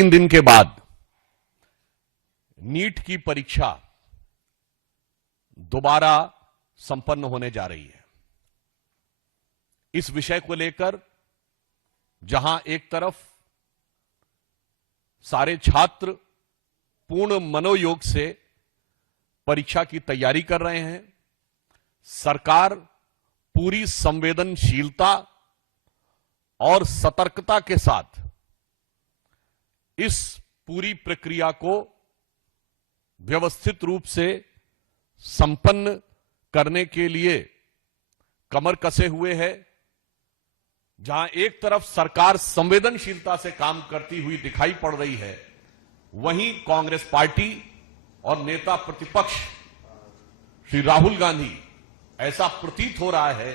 3 दिन के बाद नीट की परीक्षा दोबारा संपन्न होने जा रही है। इस विषय को लेकर जहां एक तरफ सारे छात्र पूर्ण मनोयोग से परीक्षा की तैयारी कर रहे हैं, सरकार पूरी संवेदनशीलता और सतर्कता के साथ इस पूरी प्रक्रिया को व्यवस्थित रूप से संपन्न करने के लिए कमर कसे हुए है। जहां एक तरफ सरकार संवेदनशीलता से काम करती हुई दिखाई पड़ रही है, वहीं कांग्रेस पार्टी और नेता प्रतिपक्ष श्री राहुल गांधी ऐसा प्रतीत हो रहा है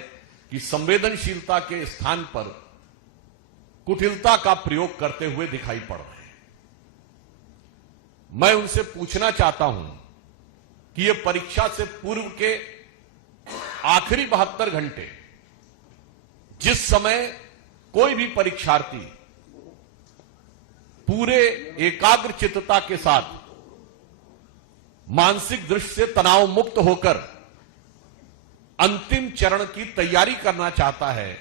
कि संवेदनशीलता के स्थान पर कुटिलता का प्रयोग करते हुए दिखाई पड़ रहे हैं। मैं उनसे पूछना चाहता हूं कि यह परीक्षा से पूर्व के आखिरी 72 घंटे, जिस समय कोई भी परीक्षार्थी पूरे एकाग्र चित्तता के साथ मानसिक दृष्टि से तनाव मुक्त होकर अंतिम चरण की तैयारी करना चाहता है,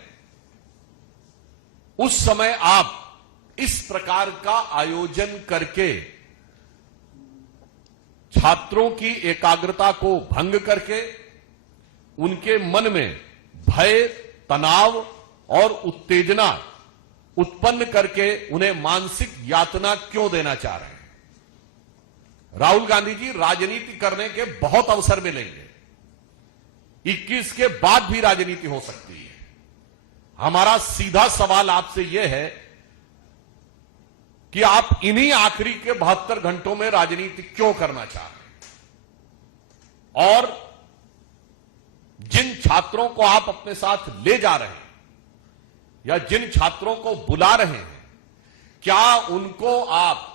उस समय आप इस प्रकार का आयोजन करके छात्रों की एकाग्रता को भंग करके उनके मन में भय, तनाव और उत्तेजना उत्पन्न करके उन्हें मानसिक यातना क्यों देना चाह रहे हैं? राहुल गांधी जी, राजनीति करने के बहुत अवसर मिलेंगे। 21 के बाद भी राजनीति हो सकती है। हमारा सीधा सवाल आपसे यह है कि आप इन्हीं आखिरी के 72 घंटों में राजनीति क्यों करना चाह रहे हैं? और जिन छात्रों को आप अपने साथ ले जा रहे हैं या जिन छात्रों को बुला रहे हैं, क्या उनको आप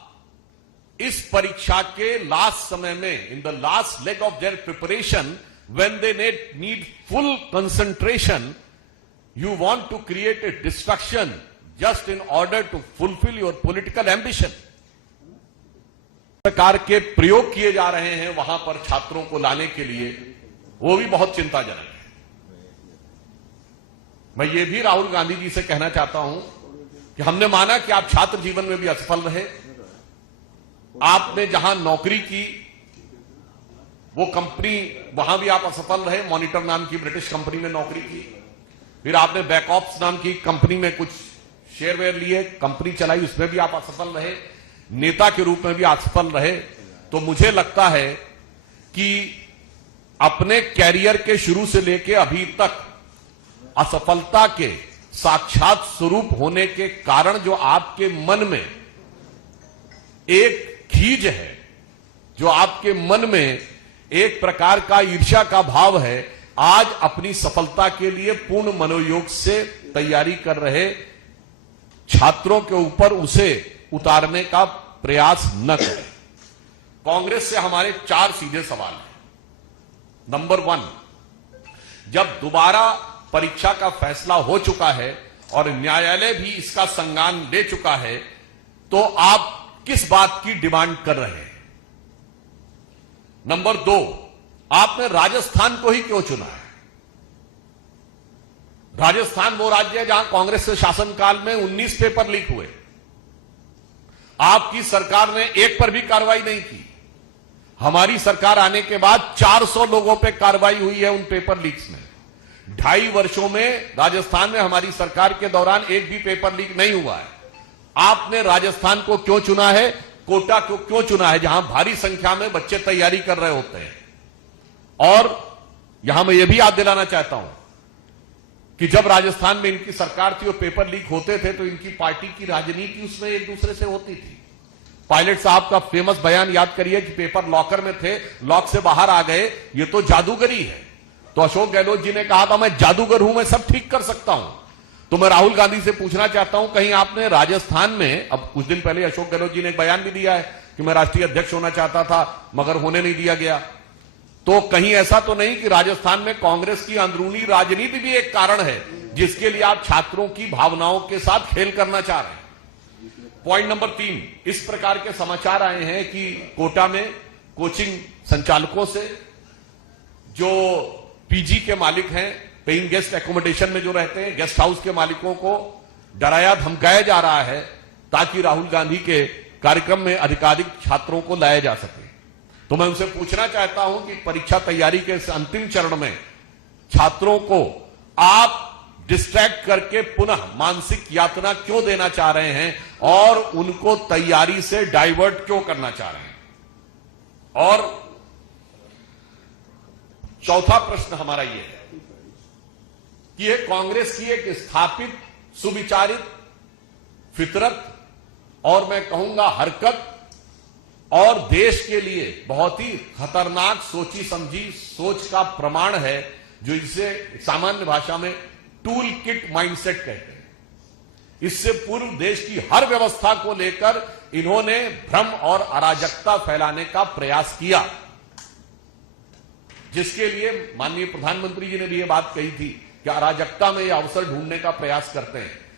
इस परीक्षा के लास्ट समय में, in the last leg of their preparation, when they need full concentration, you want to create a distraction just in order to fulfill your political ambition? प्रकार के प्रयोग किए जा रहे हैं वहां पर छात्रों को लाने के लिए, वो भी बहुत चिंताजनक है। मैं ये भी राहुल गांधी जी से कहना चाहता हूं कि हमने माना कि आप छात्र जीवन में भी असफल रहे, आपने जहां नौकरी की वो कंपनी, वहां भी आप असफल रहे, मॉनिटर नाम की ब्रिटिश कंपनी में नौकरी की, फिर आपने बैकऑप्स नाम की कंपनी में कुछ शेयरवेयर लिए, कंपनी चलाई, उसमें भी आप असफल रहे, नेता के रूप में भी असफल रहे। तो मुझे लगता है कि अपने कैरियर के शुरू से लेकर अभी तक असफलता के साक्षात स्वरूप होने के कारण जो आपके मन में एक खीज है, जो आपके मन में एक प्रकार का ईर्ष्या का भाव है, आज अपनी सफलता के लिए पूर्ण मनोयोग से तैयारी कर रहे छात्रों के ऊपर उसे उतारने का प्रयास न करें। कांग्रेस से हमारे 4 सीधे सवाल हैं। नंबर 1, जब दोबारा परीक्षा का फैसला हो चुका है और न्यायालय भी इसका संज्ञान ले चुका है, तो आप किस बात की डिमांड कर रहे हैं? नंबर 2, आपने राजस्थान को ही क्यों चुना है? राजस्थान वो राज्य है जहां कांग्रेस के शासनकाल में 19 पेपर लीक हुए। आपकी सरकार ने एक पर भी कार्रवाई नहीं की। हमारी सरकार आने के बाद 400 लोगों पे कार्रवाई हुई है उन पेपर लीक्स में। 2.5 वर्षों में राजस्थान में हमारी सरकार के दौरान एक भी पेपर लीक नहीं हुआ है। आपने राजस्थान को क्यों चुना है? कोटा को क्यों चुना है, जहां भारी संख्या में बच्चे तैयारी कर रहे होते हैं? और यहां मैं यह भी याद दिलाना चाहता हूं कि जब राजस्थान में इनकी सरकार थी और पेपर लीक होते थे तो इनकी पार्टी की राजनीति उसमें एक दूसरे से होती थी। पायलट साहब का फेमस बयान याद करिए कि पेपर लॉकर में थे, लॉक से बाहर आ गए, ये तो जादूगरी है। तो अशोक गहलोत जी ने कहा था मैं जादूगर हूं, मैं सब ठीक कर सकता हूं। तो मैं राहुल गांधी से पूछना चाहता हूं, कहीं आपने राजस्थान में, अब कुछ दिन पहले अशोक गहलोत जी ने एक बयान भी दिया है कि मैं राष्ट्रीय अध्यक्ष होना चाहता था मगर होने नहीं दिया गया, तो कहीं ऐसा तो नहीं कि राजस्थान में कांग्रेस की अंदरूनी राजनीति भी एक कारण है जिसके लिए आप छात्रों की भावनाओं के साथ खेल करना चाह रहे हैं? पॉइंट नंबर 3, इस प्रकार के समाचार आए हैं कि कोटा में कोचिंग संचालकों से जो पीजी के मालिक हैं, पेइंग गेस्ट एकोमोडेशन में जो रहते हैं, गेस्ट हाउस के मालिकों को डराया धमकाया जा रहा है ताकि राहुल गांधी के कार्यक्रम में अधिकाधिक छात्रों को लाया जा सके। तो मैं उनसे पूछना चाहता हूं कि परीक्षा तैयारी के इस अंतिम चरण में छात्रों को आप डिस्ट्रैक्ट करके पुनः मानसिक यातना क्यों देना चाह रहे हैं और उनको तैयारी से डाइवर्ट क्यों करना चाह रहे हैं? और चौथा प्रश्न हमारा यह है कि यह कांग्रेस की एक स्थापित सुविचारित फितरत और मैं कहूंगा हरकत और देश के लिए बहुत ही खतरनाक सोची समझी सोच का प्रमाण है, जो इसे सामान्य भाषा में टूल किट माइंडसेट कहते हैं। इससे पूर्व देश की हर व्यवस्था को लेकर इन्होंने भ्रम और अराजकता फैलाने का प्रयास किया, जिसके लिए माननीय प्रधानमंत्री जी ने भी यह बात कही थी कि अराजकता में यह अवसर ढूंढने का प्रयास करते हैं।